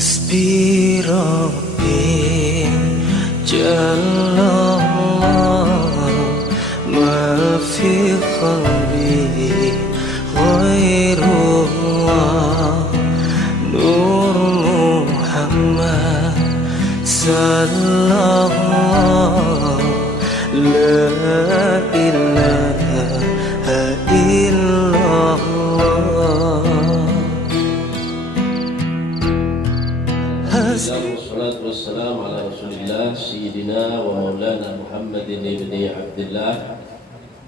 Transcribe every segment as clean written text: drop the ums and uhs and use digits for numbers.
حسبي ربي جل الله ما في قلبي غير الله نور محمد صلى الله لا إله إلا الله. Wassalatu wassalamu ala rasulillah Sayyidina wa maulana Muhammadin ibni Abdillah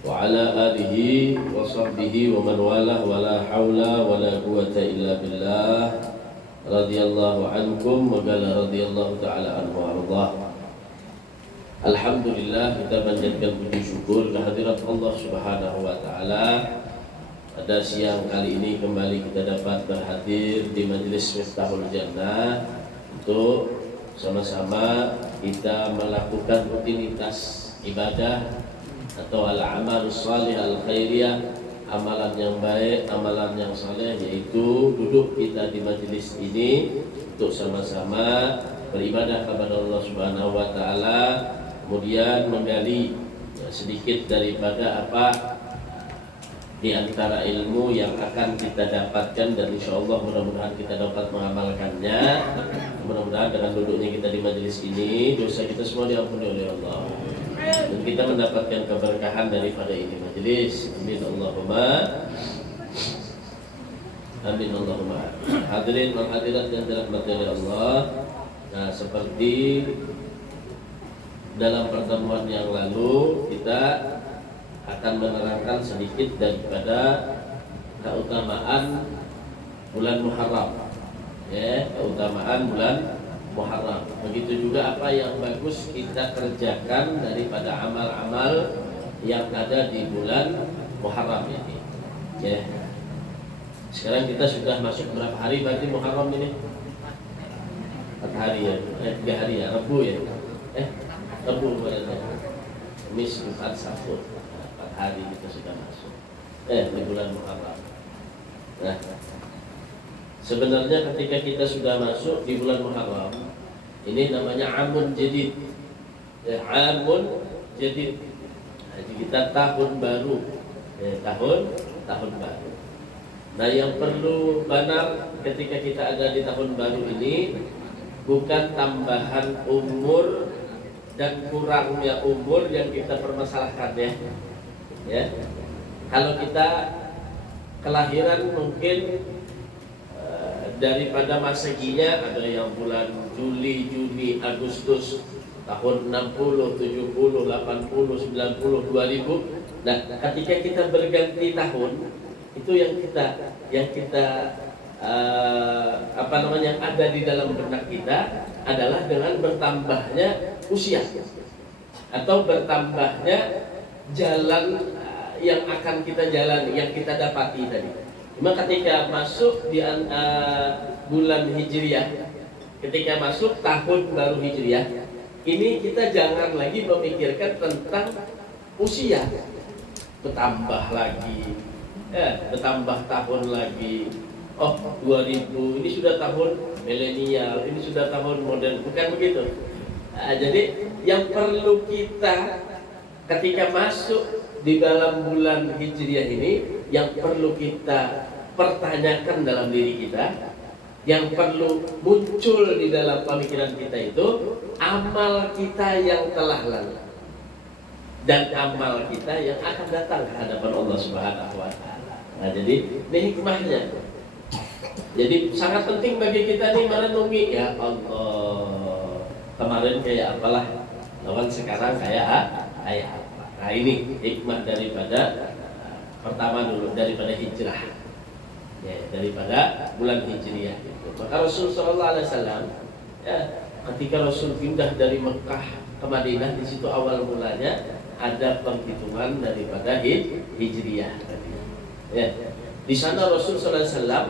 wa ala alihi wa sahbihi wa man walah wa la hawla wa la quwata illa billah radhiyallahu ankum wa qala radhiyallahu ta'ala anhu wa ardah. Alhamdulillah, kita panjatkan puji syukur kehadirat Allah Subhanahu wa taala. Pada siang kali ini kembali kita dapat berhadir di Majelis Miftahul Jannah untuk sama-sama kita melakukan rutinitas ibadah atau al-amalus salih al-khairiyah, amalan yang baik, amalan yang saleh, yaitu duduk kita di majelis ini untuk sama-sama beribadah kepada Allah Subhanahu wa taala, kemudian menggali sedikit daripada apa di antara ilmu yang akan kita dapatkan, dan insya Allah mudah-mudahan kita dapat mengamalkannya. Mudah-mudahan dengan duduknya kita di majelis ini dosa kita semua diampuni oleh Allah dan kita mendapatkan keberkahan daripada ini majelis. Amin Allahumma amin Allahumma. Hadirin dan hadirat yang dirahmati oleh Allah. Nah, seperti dalam pertemuan yang lalu, kita akan menerangkan sedikit daripada keutamaan bulan Muharram, ya, keutamaan bulan Muharram. Begitu juga apa yang bagus kita kerjakan daripada amal-amal yang ada di bulan Muharram ini, ya. Sekarang kita sudah masuk berapa hari berarti Muharram ini? 4 hari ya, 3 hari ya, Rabu ya, Rabu ya, Kamis, Jumat, Sabtu, 4 hari kita sudah masuk di bulan Muharram. Nah, sebenarnya ketika kita sudah masuk di bulan Muharram, ini namanya Amun Jadid, ya, Amun Jadid. Jadi kita tahun baru, ya, tahun baru. Nah, yang perlu benar ketika kita ada di tahun baru ini bukan tambahan umur dan kurangnya umur yang kita permasalahkan, ya. Kalau kita kelahiran mungkin daripada masehinya ada yang bulan Juli, Juni, Agustus tahun 60, 70, 80, 90, 2000. Nah, ketika kita berganti tahun, itu yang kita yang ada di dalam benak kita adalah dengan bertambahnya usia atau bertambahnya jalan yang akan kita jalani, yang kita dapati tadi. Cuma ketika masuk di bulan Hijriah, ketika masuk tahun baru Hijriah, ini kita jangan lagi memikirkan tentang usia, bertambah lagi, bertambah tahun lagi. Oh, 2000 ini sudah tahun milenial, ini sudah tahun modern, bukan begitu. Jadi yang perlu kita ketika masuk di dalam bulan Hijriah ini, yang perlu kita pertanyakan dalam diri kita, yang perlu muncul di dalam pemikiran kita itu amal kita yang telah lalu dan amal kita yang akan datang ke hadapan Allah Subhanahu wa taala. Nah, jadi ini hikmahnya. Jadi sangat penting bagi kita nih merenungi, ya Allah, kemarin kayak apalah, lawan sekarang kayak apa. Nah, ini hikmah daripada pertama dulu, daripada hijrah, ya, daripada bulan Hijriah itu. Maka Rasul Sallallahu Alaihi Wasallam, ya, ketika Rasul pindah dari Mekah ke Madinah, di situ awal mulanya ada penghitungan daripada Hijriah tadi. Ya, di sana Rasul Sallallahu Alaihi Wasallam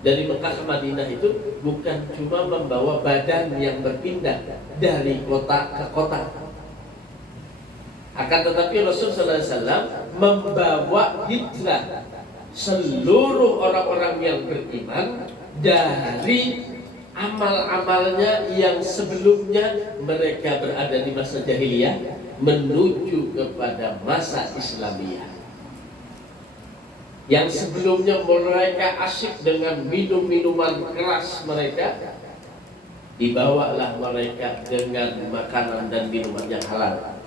dari Mekah ke Madinah itu bukan cuma membawa badan yang berpindah dari kota ke kota, akan tetapi Rasul Sallallahu Alaihi Wasallam membawa hijrah seluruh orang-orang yang beriman dari amal-amalnya yang sebelumnya mereka berada di masa jahiliyah menuju kepada masa Islamiyah. Yang sebelumnya mereka asyik dengan minum-minuman keras mereka, dibawalah mereka dengan makanan dan minuman yang halal.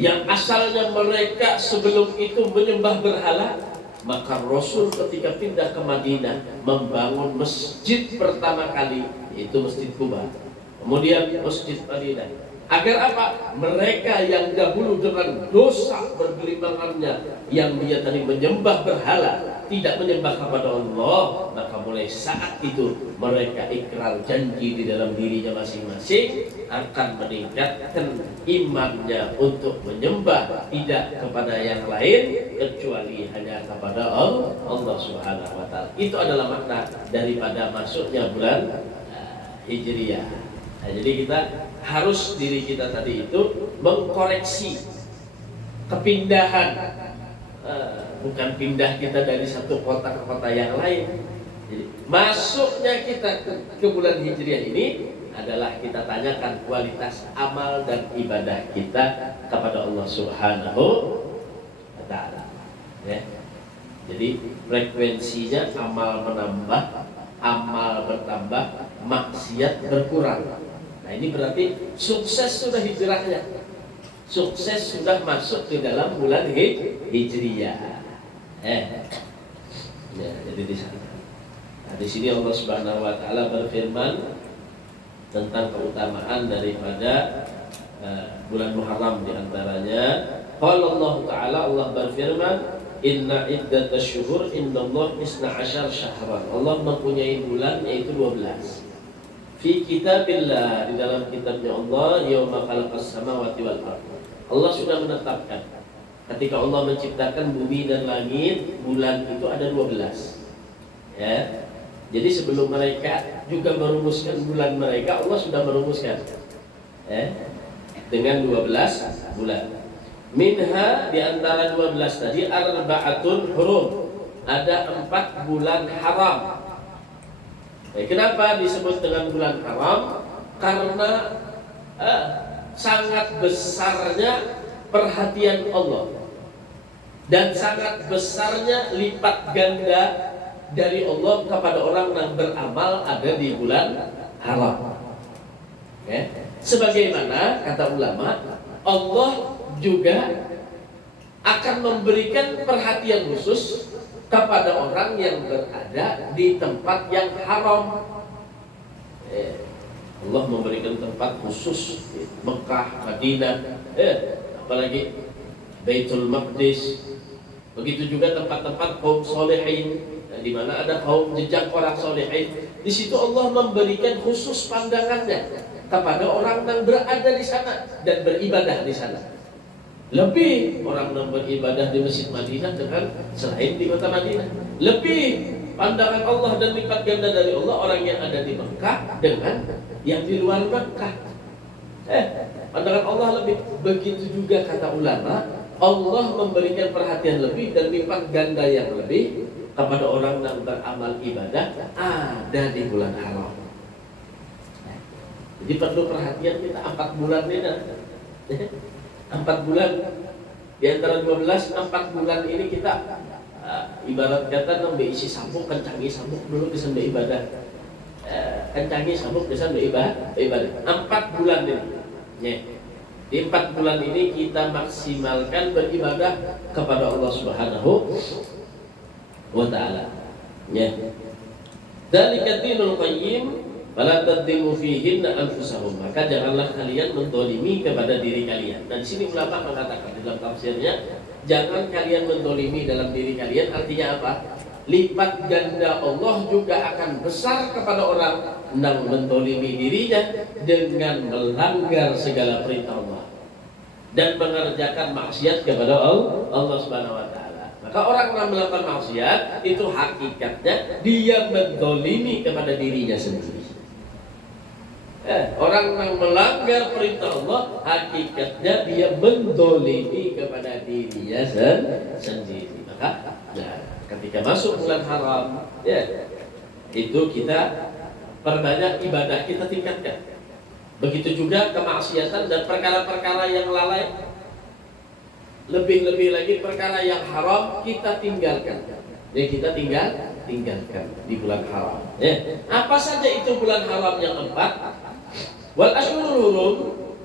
Yang asalnya mereka sebelum itu menyembah berhala, maka Rasul ketika pindah ke Madinah membangun masjid pertama kali, yaitu Masjid Quba, kemudian Masjid Madinah. Agar apa? Mereka yang dahulu dengan dosa bergelimangannya, yang dia tadi menyembah berhala, tidak menyembah kepada Allah, maka mulai saat itu mereka ikrar janji di dalam dirinya masing-masing akan meningkatkan imannya untuk menyembah tidak kepada yang lain kecuali hanya kepada Allah Subhanahu wa Ta'ala. Itu adalah makna daripada masuknya bulan Hijriyah. Nah, jadi kita harus diri kita tadi itu mengkoreksi kepindahan, bukan pindah kita dari satu kota ke kota yang lain. Jadi, masuknya kita ke bulan Hijriah ini adalah kita tanyakan kualitas amal dan ibadah kita kepada Allah Subhanahu wa Ta'ala. Ya. Jadi frekuensinya amal menambah, amal bertambah, maksiat berkurang. Nah, ini berarti sukses sudah hijrahnya, sukses sudah masuk di dalam bulan Hijriyah. Ya, jadi di sana. Nah, di sini Allah Subhanahu wa Ta'ala berfirman tentang keutamaan daripada bulan Muharram, di antaranya qala Allah Ta'ala, Allah berfirman, inna iddatasy syuhur indallah 12 syahran. Allah mempunyai bulan yaitu 12. Fi kitabillah, di dalam kitabnya Allah, yauma khalaqas samawati wal ardh. Allah sudah menetapkan ketika Allah menciptakan bumi dan langit, bulan itu ada 12. Ya. Jadi sebelum mereka juga merumuskan bulan mereka, Allah sudah merumuskan dengan 12 bulan. Minha, di antara 12 tadi, arba'atun hurum, ada 4 bulan haram. Kenapa disebut dengan bulan haram? Karena sangat besarnya perhatian Allah dan sangat besarnya lipat ganda dari Allah kepada orang yang beramal ada di bulan haram. Sebagaimana kata ulama, Allah juga akan memberikan perhatian khusus kepada orang yang berada di tempat yang haram. Allah memberikan tempat khusus di Mekah, Madinah, apalagi Baitul Maqdis. Begitu juga tempat-tempat kaum solehin, di mana ada kaum jejak orang solehin. Di situ Allah memberikan khusus pandangannya kepada orang yang berada di sana dan beribadah di sana. Lebih orang yang beribadah di Masjid Madinah dengan selain di kota Madinah. Lebih pandangan Allah dan lipat ganda dari Allah orang yang ada di Mekah dengan yang di luar Mekah. Pandangan Allah lebih. Begitu juga kata ulama, Allah memberikan perhatian lebih dan lipat ganda yang lebih kepada orang yang beramal ibadah ada di bulan haram. Jadi perlu perhatian kita 4 bulan ini. 4 bulan di antara 12, 4 bulan ini kita ibarat kata nembe isi sabuk, kencangi sabuk dulu bisa ibadah. Kencangi sabuk bisa ibadah. 4 bulan ini. Di 4 bulan ini kita maksimalkan beribadah kepada Allah Subhanahu wa Ta'ala. Dzalika dinul qayyim fala tadlimu fihinna anfusahum. Maka janganlah kalian mendolimi kepada diri kalian. Dan di sini ulama mengatakan dalam tafsirnya, jangan kalian mendolimi dalam diri kalian. Artinya apa? Lipat ganda Allah juga akan besar kepada orang yang mendolimi dirinya dengan melanggar segala perintah Allah dan mengerjakan maksiat kepada Allah Subhanahu wa Ta'ala. Maka orang yang melakukan maksiat itu hakikatnya dia mendolimi kepada dirinya sendiri. Orang yang melanggar perintah Allah hakikatnya dia mendolimi kepada dirinya sendiri. Maka ketika masuk bulan haram, itu kita perbanyak ibadah kita tingkatkan. Begitu juga kemaksiatan dan perkara-perkara yang lalai. Lebih-lebih lagi perkara yang haram kita tinggalkan. Ya, kita tinggalkan di bulan haram. Ya. Apa saja itu bulan haram yang 4? Wal ashhurul hurum,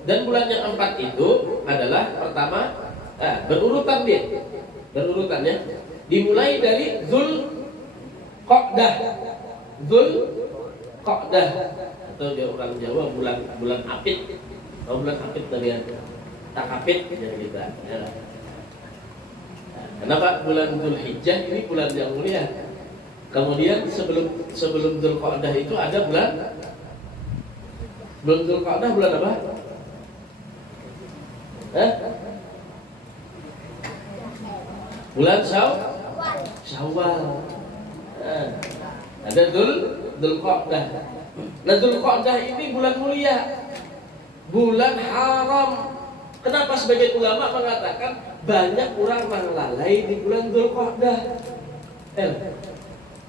dan bulan yang 4 itu adalah pertama berurutan dia. Berurutan ya. Dimulai dari Dzulqa'dah. Dzulqa'dah atau dia orang Jawa bulan Apit. Oh, bulan Apit tadi ya. Takapit jadi kita. Ya. Kenapa bulan Dzulhijjah ini bulan yang mulia? Kemudian sebelum Dzulqa'dah itu ada bulan Dzulqa'dah bulan apa? Bulan Syawal. Ada Dzulqa'dah. Nah, Dzulqa'dah ini bulan mulia, bulan haram. Kenapa sebagian ulama mengatakan banyak orang yang lalai di bulan Dzulqa'dah?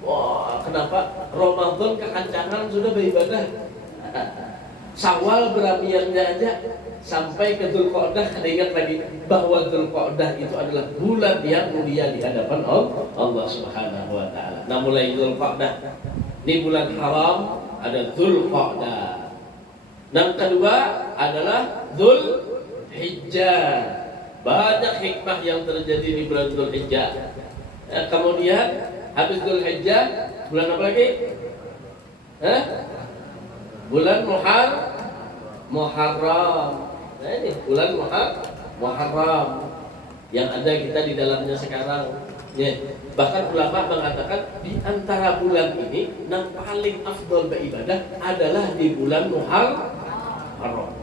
Wah, kenapa Ramadan kekancangan sudah beribadah? Syawal berabiannya aja sampai ke Dzulqa'dah, ada ingat lagi bahwa Dzulqa'dah itu adalah bulan yang mulia di hadapan Allah Subhanahu wa taala. Nah, mulai Dzulqa'dah di bulan haram ada Dzulqa'dah. Yang kedua adalah Dzulhijjah. Banyak hikmah yang terjadi di bulan Dzulhijjah. Kemudian habis Dzulhijjah bulan apa lagi? Bulan Muharram. Nah, ini bulan Muharram yang ada kita di dalamnya sekarang. Ya. Bahkan ulama mengatakan di antara bulan ini yang paling afdol beribadah adalah di bulan Muharram.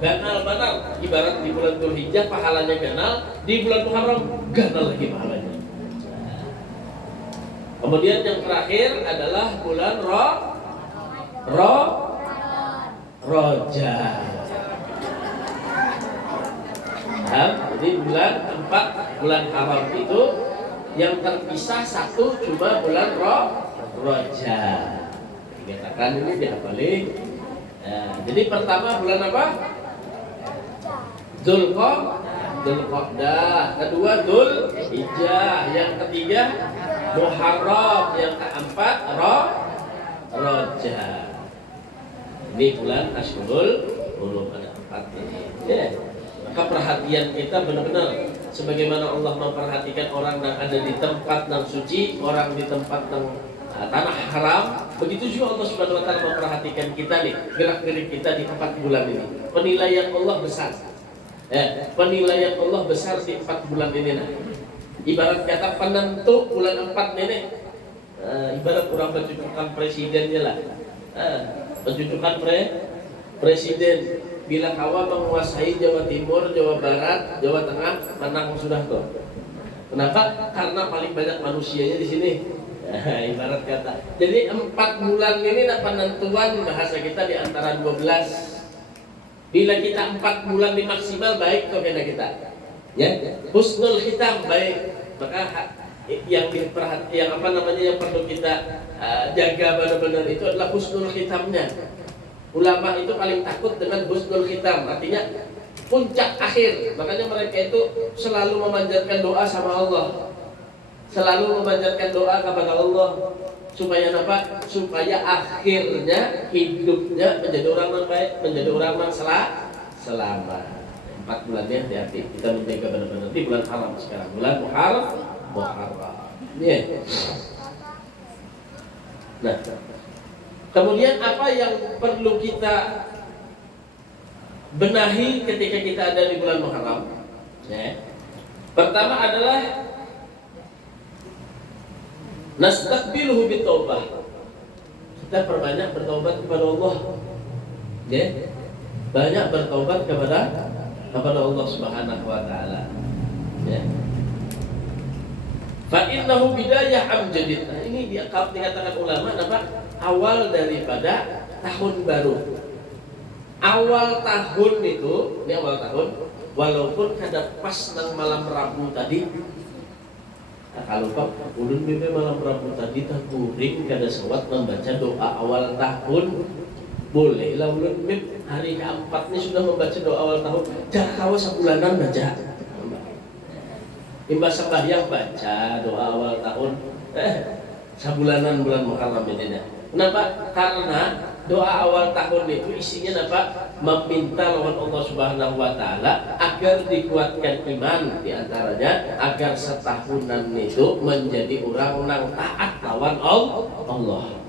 Ganal benar. Ibarat di bulan Dzulhijjah pahalanya ganal, di bulan Muharram ganal lagi pahalanya. Kemudian yang terakhir adalah bulan Rajab. Jadi bulan 4 bulan haram itu yang terpisah satu cuma bulan Rajab. Dikatakan ini dihafalin. Jadi pertama bulan apa? Dzulqa'dah. Kedua Dzulhijjah. Yang ketiga Muharram. Yang keempat Rajab. Ini bulan Ashhurul Hurum, ada 4 ini. Ya. Maka perhatian kita benar-benar sebagaimana Allah memperhatikan orang yang ada di tempat yang suci, orang di tempat yang tanah haram, begitu juga Allah Subhanahu wa taala memperhatikan kita nih, gerak-gerik kita di 4 bulan ini. Penilaian Allah besar. Penilaian Allah besar di 4 bulan ini. Nah. Ibarat kata penentu bulan 4 ini. Ibarat orang mencucukkan presidennya lah. Mencucukkan presiden. Bila kawan menguasai Jawa Timur, Jawa Barat, Jawa Tengah, menang sudah tuh. Kenapa? Karena paling banyak manusianya di sini. Ibarat kata. Jadi 4 bulan ini penentuan bahasa kita di antara 12. Bila kita 4 bulan dimaksimal baik tuh kena kita. Ya, husnul khitam baik. Maka yang perlu kita jaga benar-benar itu adalah husnul khitamnya. Ulama itu paling takut dengan husnul khitam, artinya puncak akhir. Makanya mereka itu selalu memanjatkan doa sama Allah, selalu memanjatkan doa kepada Allah supaya apa? Supaya akhirnya hidupnya menjadi orang yang baik, menjadi orang yang selamat. 4 bulannya hati-hati kita menjaga benar-benar di bulan haram sekarang, bulan Muharram. Yeah. Nah, kemudian apa yang perlu kita benahi ketika kita ada di bulan Muharram? Ya. Pertama adalah nastaqbiluhu bitaubah. Kita perbanyak bertaubat kepada Allah. Ya. Banyak bertaubat kepada Allah Subhanahu wa taala. Ya. Fa innahu bidayah amjadid. Nah, ini dikatakan ulama apa? Awal daripada tahun baru. Awal tahun itu, ini awal tahun, walaupun kada pas nang malam Rabu tadi. Nah, kalau Pak, ulun bebe malam Rabu tadi tak kuring kada sewat membaca doa awal tahun. Boleh lah ulun hari keempat ini sudah membaca doa awal tahun. Jangan kawa sebulanan baca. Imbas sembahyang baca doa awal tahun. Sebulanan bulan Muharram ini. Kenapa? Karena doa awal tahun itu isinya apa? Meminta lawan Allah Subhanahu wa taala agar dikuatkan iman, di antaranya agar setahunan itu menjadi orang taat lawan Allah.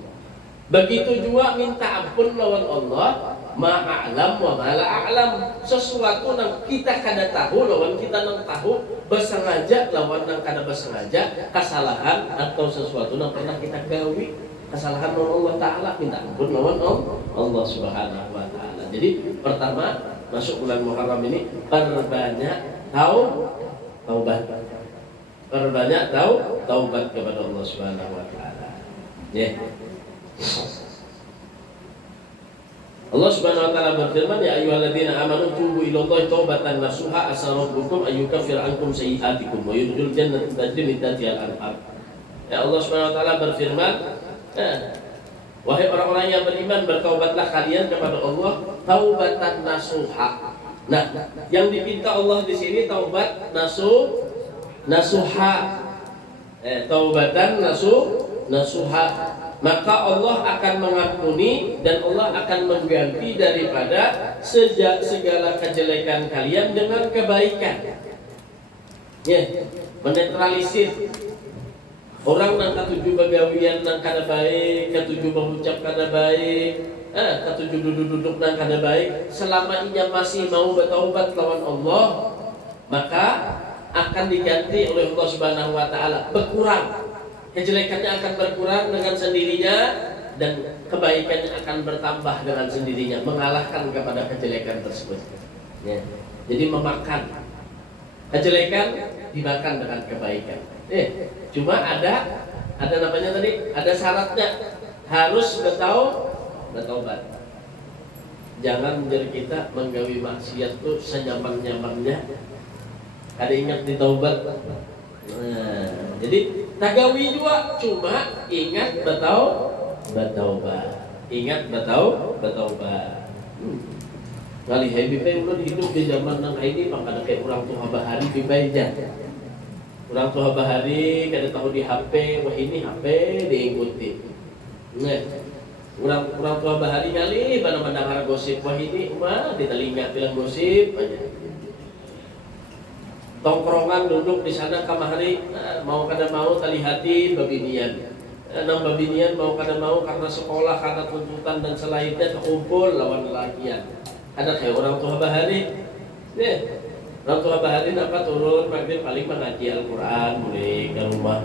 Begitu juga minta ampun lawan Allah, ma'alam wa mala a'lam. Sesuatu yang kita kada tahu lawan kita nang tahu, bersengaja lawan nang kada bersengaja, kesalahan atau sesuatu yang pernah kita gawi, kesalahan lawan Allah taala, minta ampun lawan Allah Subhanahu wa taala. Jadi pertama masuk bulan Muharram ini perbanyak taubat. Perbanyak taubat kepada Allah Subhanahu wa taala. Ya. Allah Subhanahu wa taala berfirman, ya ayyuhalladzina amanu tubu ilallahi taubatan nasuha asa rabbukum ayyukaffir ankum sayyi'atikum wa yudkhilul jannata tajri min tahtiha al-anhar. Ya, Allah Subhanahu wa taala berfirman, wahai orang-orang yang beriman, bertaubatlah kalian kepada Allah taubatan nasuha. Nah, yang dipinta Allah di sini taubat nasuha. Taubatan nasuha. Maka Allah akan mengampuni dan Allah akan mengganti daripada segala kejelekan kalian dengan kebaikan. Ya, menetralisir orang yang ketujuh begawian yang kada baik, ketujuh mengucap kada baik, ketujuh duduk-duduk yang kada baik, selama ia masih mau bertaubat lawan Allah, maka akan diganti oleh Allah Subhanahu wa taala, berkurang. Kejelekannya akan berkurang dengan sendirinya dan kebaikannya akan bertambah dengan sendirinya, mengalahkan kepada kejelekan tersebut. Ya. Jadi memakan kejelekan dimakan dengan kebaikan. Cuma ada namanya tadi, ada syaratnya, harus bertaubat. Jangan menjadi kita menggawi maksiat tuh senyaman-nyamannya. Ada ingat ditaubat. Nah, jadi tagawi juga, cuma ingat bertaubat. Ingat bertaubat. Kali hebi ulun hidup di zaman nang ini makanya kayak orang tua bahari bibaja. Orang tua bahari kada tahu di HP, wah ini HP diikuti. Nah, orang tua bahari kali mana-mana gosip, wah ini di telinga bilang gosip aja. Tongkrongan duduk di sana kamari, mau kada mau talihatin babinian. Nang babinian mau kada mau karena sekolah, karena tuntutan dan selainnya terkumpul lawan lelakian. Ada kayak orang tua bahari. Orang tua bahari apa turun maghrib paling mengaji Al-Quran, mulai ke rumah.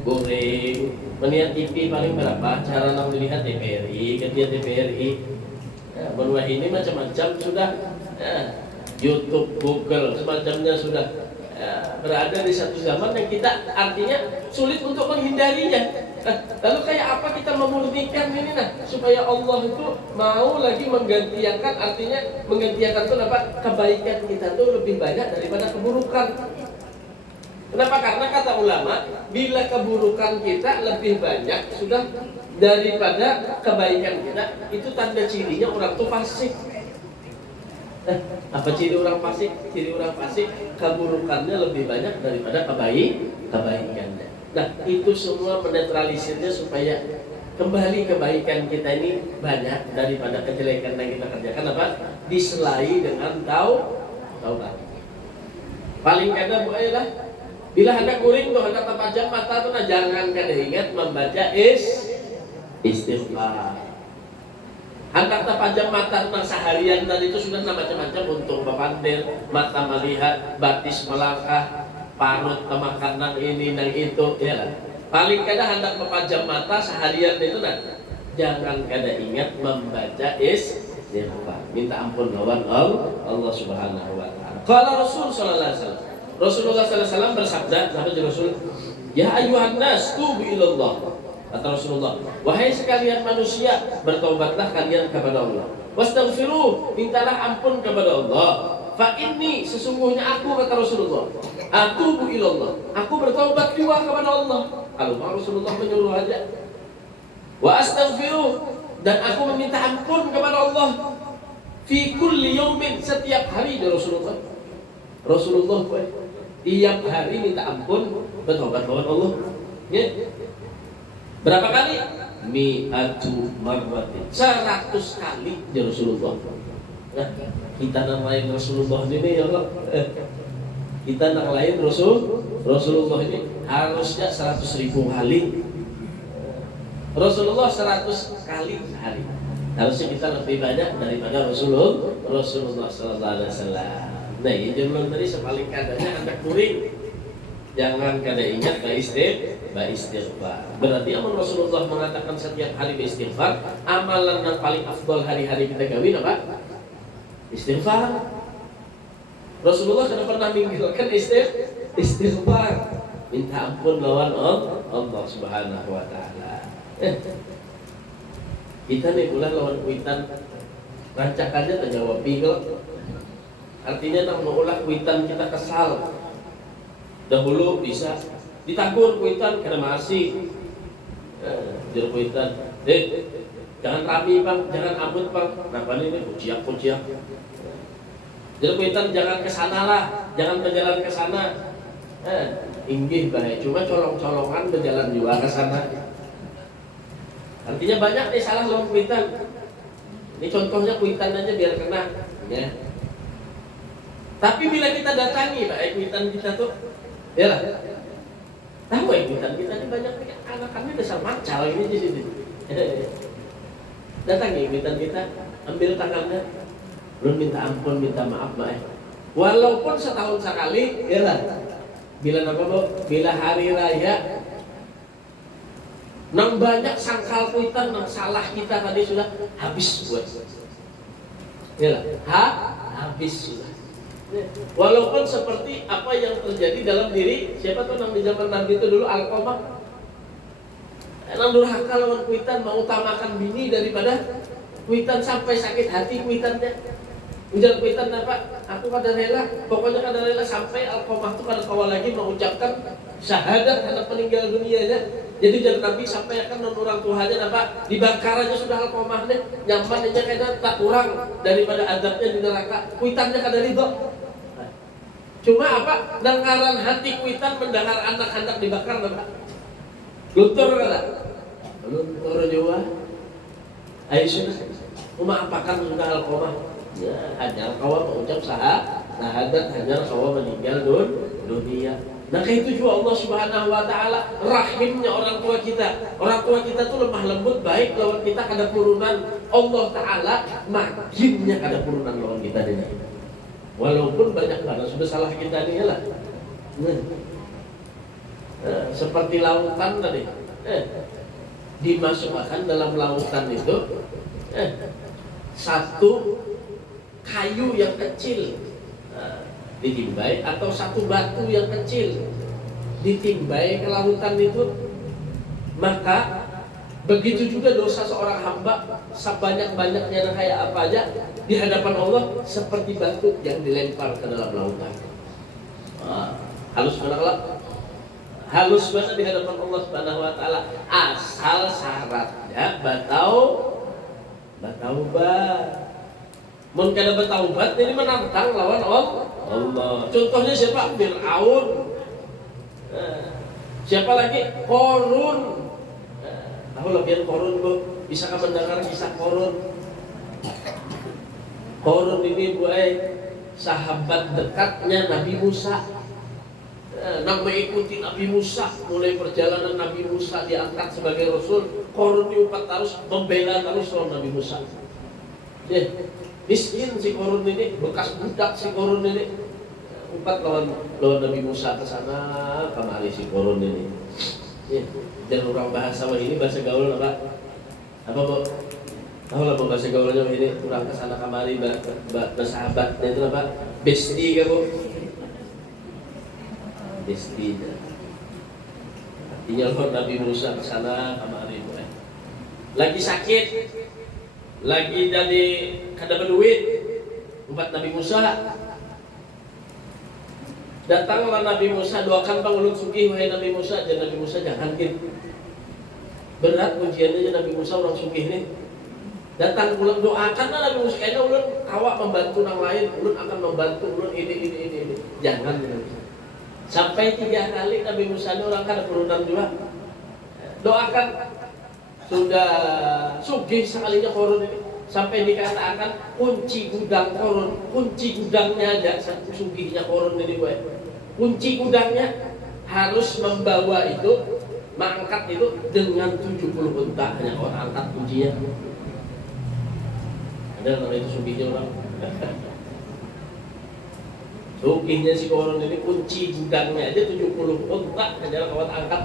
Goreng, melihat TV paling berapa? Cara nang dilihat TVRI, kerja TVRI. Benua ini macam-macam sudah. YouTube, Google, semacamnya sudah berada di satu zaman yang kita artinya sulit untuk menghindarinya. Lalu kayak apa kita memurnikan ini supaya Allah itu mau lagi menggantikan, artinya menggantikan itu apa? Kebaikan kita itu lebih banyak daripada keburukan. Kenapa? Karena kata ulama, bila keburukan kita lebih banyak sudah daripada kebaikan kita, itu tanda cirinya orang itu fasik. Apa ciri orang fasik? Ciri orang fasik keburukannya lebih banyak daripada kebaikannya. Nah, itu semua menetralisirnya supaya kembali kebaikan kita ini banyak daripada kejelekan yang kita kerjakan, apa? Diselai dengan taubat. Paling kada bolehlah bila hendak kuring tuh hendak terpajang mata tuh jangan kada ingat membaca istighfar. Hendak terpajang mata tentang seharian tadi itu sudah macam-macam untuk bepandir, mata melihat, batis melangkah, parut makanan ini dan itu, ya lah. Paling kada hendak terpajang mata seharian itu jangan kada ingat membaca istighfar, minta ampun lawan Allah Subhanahu wa taala. Qala Rasul sallallahu alaihi wasallam. Rasulullah sallallahu alaihi wasallam bersabda, sahabat Rasul, ya ayyuhan nas tubu ilallah. Kata Rasulullah, wahai sekalian manusia, bertaubatlah kalian kepada Allah. Wastaghfiruh, mintalah ampun kepada Allah. Fa inni, sesungguhnya aku, kata Rasulullah, atubu ilallah, aku bertaubat juga kepada Allah. Kalau Rasulullah menyuruh aja. Wa astaghfiruh, Dan aku meminta ampun kepada Allah fi kulli yaumin, setiap hari. Dari Rasulullah tiap hari minta ampun, bertobat kepada Allah. Ya. Berapa kali? Mi'atu marratin, 100 kali ya Rasulullah. Nah, kita namain Rasulullah ini ya Allah. Kita namain Rasulullah ini harusnya 100.000 kali. Rasulullah 100 kali sehari. Harusnya kita lebih banyak daripada Rasulullah sallallahu alaihi wasallam. Nah, ini jangan tadi sepaling kadanya anak kuring. Jangan kada ingat istighfar. Berarti amal Rasulullah mengatakan setiap hari beristighfar. Amalan yang paling afdal hari-hari kita gawin apa? Istighfar. Rasulullah kada pernah meninggalkan istighfar. Minta ampun lawan Allah Subhanahu wa taala. Kita nih ulah lawan kuitan rancakannya terjawab pigel. Artinya nak mengulah kuitan kita kesal. Dahulu bisa ditagur kuitan kena masih jero kuitan jangan rapi bang, jangan abut bang, kenapa ini kuciak jero kuitan jangan kesana lah, jangan berjalan ke sana. Inggih baik, cuma colong-colongan berjalan juga ke sana. Artinya banyak nih salah lawan kuitan. Ini contohnya kuitan aja biar kena ya. Tapi bila kita datangi baik kuitan kita tuh ya lah. Tahu ya kuitan kita ini banyak anak-anaknya dasar macal ini di sini. Datangi kuitan kita, ambil tangannya, belum minta ampun, minta maaf baik. Walaupun setahun sekali, ya lah. Bila apa bu? Bila hari raya, nang banyak sangkal kuitan, nang salah kita tadi sudah habis buat. Ya lah, habis sudah. Walaupun seperti apa yang terjadi dalam diri siapa tuh nang di zaman Nabi itu dulu Alqamah, nang durhaka lawan kuitan, mengutamakan bini daripada kuitan sampai sakit hati kuitannya. Ujar kuitan apa? Aku kada rela, pokoknya kada rela sampai Alqamah itu kada kawal lagi mengucapkan syahadat hendak meninggal dunianya. Jadi jangan Nabi sampai akan orang tuanya apa? Dibakar aja sudah Alqamah nih, nyaman aja kena tak kurang daripada adabnya di neraka. Kuitannya kada ridho. Cuma apa? Dengaran hati kuitan mendengar anak-anak dibakar apa? Luntur kada? Luntur juga. Ayo sudah. Memaafkan sudah Alqamah. Ya, hanya kau mengucap syahadat, hanya kau meninggal dunia. Nah, kayak itu juga Allah Subhanahu wa taala rahimnya orang tua kita. Orang tua kita tuh lemah lembut baik lawan kita kada purunan. Allah taala makinnya kada purunan lawan kita ini. Walaupun banyak karena sudah salah kita nih lah. Seperti lautan tadi. Dimasukkan dalam lautan itu satu kayu yang kecil ditimbai atau satu batu yang kecil ditimbai ke lautan itu, maka begitu juga dosa seorang hamba sebanyak-banyaknya kayak apa aja di hadapan Allah seperti batu yang dilempar ke dalam lautan. Halus halus banget di hadapan Allah Subhanahu wa taala, asal syaratnya bataubat. Mun kada bertaubat ini menantang lawan Allah. Contohnya siapa? Fir'aun. Siapa lagi? Korun. Tahu lebihan Korun bu? Bisa kamu mendengar kisah Korun? Korun ini sahabat dekatnya Nabi Musa. Nang mengikuti Nabi Musa, mulai perjalanan Nabi Musa diangkat sebagai Rasul. Korun diupat terus, membela terus lawan Nabi Musa. Miskin si Korun ini, bekas budak si Korun ini, umpat lawan Nabi Musa ke sana kemari si Korun ini. Dan orang bahasa ini bahasa gaul apa? Apa bu? Tahu lah bahasa gaulnya ini orang ke sana kemari bersahabat itu apa? Besti kan bu? Besti. Artinya Nabi Musa ke sana kemari bu. Lagi sakit. Lagi dari kada berduit, umpat Nabi Musa. Datanglah Nabi Musa, doakan bang ulun sugih wahai Nabi Musa. Dan Nabi Musa jangan gitu. Berat ujiannya Nabi Musa orang sugih nih. Datang ulun doakanlah Nabi Musa, karena ulun awak membantu orang lain, ulun akan membantu ulun ini. Jangan. Sampai 3 kali Nabi Musa ini orang kan berulang juga. Doakan sudah sugih sekalinya korun ini, sampai dikatakan kunci gudang korun, kunci gudangnya aja sugihnya korun ini gue. Kunci gudangnya harus membawa itu, mengangkat itu dengan 70 unta, hanya orang angkat kuncinya. Ada nama itu sugihnya orang. Sugihnya si korun ini kunci gudangnya aja 70 unta, hanya kawan angkat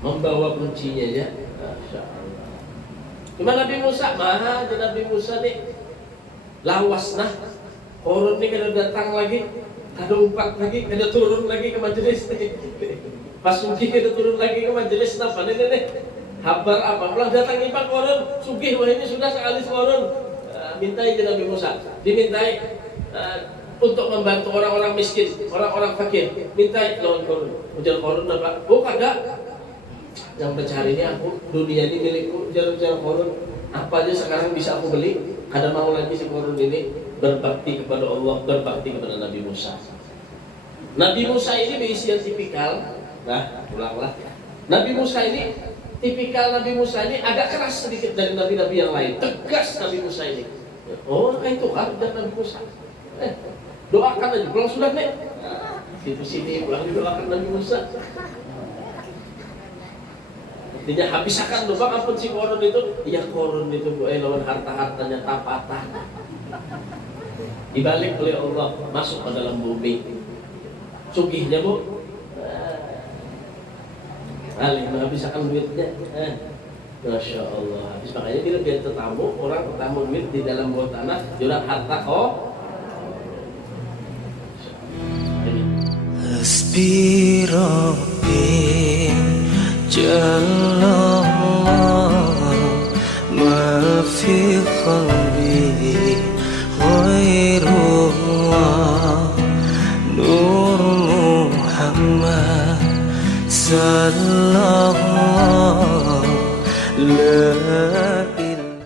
membawa kuncinya aja. Masya Allah. Cuma Nabi Musa, maha aja Nabi Musa nih lawas nah. Korun nih kada datang lagi, kada umpat lagi, kada turun lagi ke majelis nih. Pas sugih kada turun lagi ke majelis, apa nih? Habar apa? Pulang datang impak korun, sugih wah ini sudah sekali korun. Mintai aja Nabi Musa, dimintai untuk membantu orang-orang miskin, orang-orang fakir. Mintai lawan korun. Ujar korun apa? Oh kada. Yang mencari ini aku, dunia ini milikku. Ujar korun. Apa aja sekarang bisa aku beli? Kada mau lagi si korun ini berbakti kepada Allah, berbakti kepada Nabi Musa. Nabi Musa ini berisi yang tipikal. Nah, ulanglah. Nabi Musa ini tipikal, Nabi Musa ini agak keras sedikit dari nabi-nabi yang lain. Tegas Nabi Musa ini. Oh, itu kan dan Nabi Musa. Doakan aja, pulang sudah nih. Situ sini pulang didoakan Nabi Musa. Artinya habisakan doang ampun si korun itu. Ya korun itu lawan harta-hartanya tapatan. Dibalik oleh Allah masuk ke dalam bumi. Sugihnya bu. Alih menghabiskan duitnya. Masya Allah. Habis makanya bila dia tetamu, orang tetamu duit di dalam bawah tanah, jurang harta Hasbi Rabbi Jallallah ma fi qalbi ghairullah Nur Muhammad sallallahu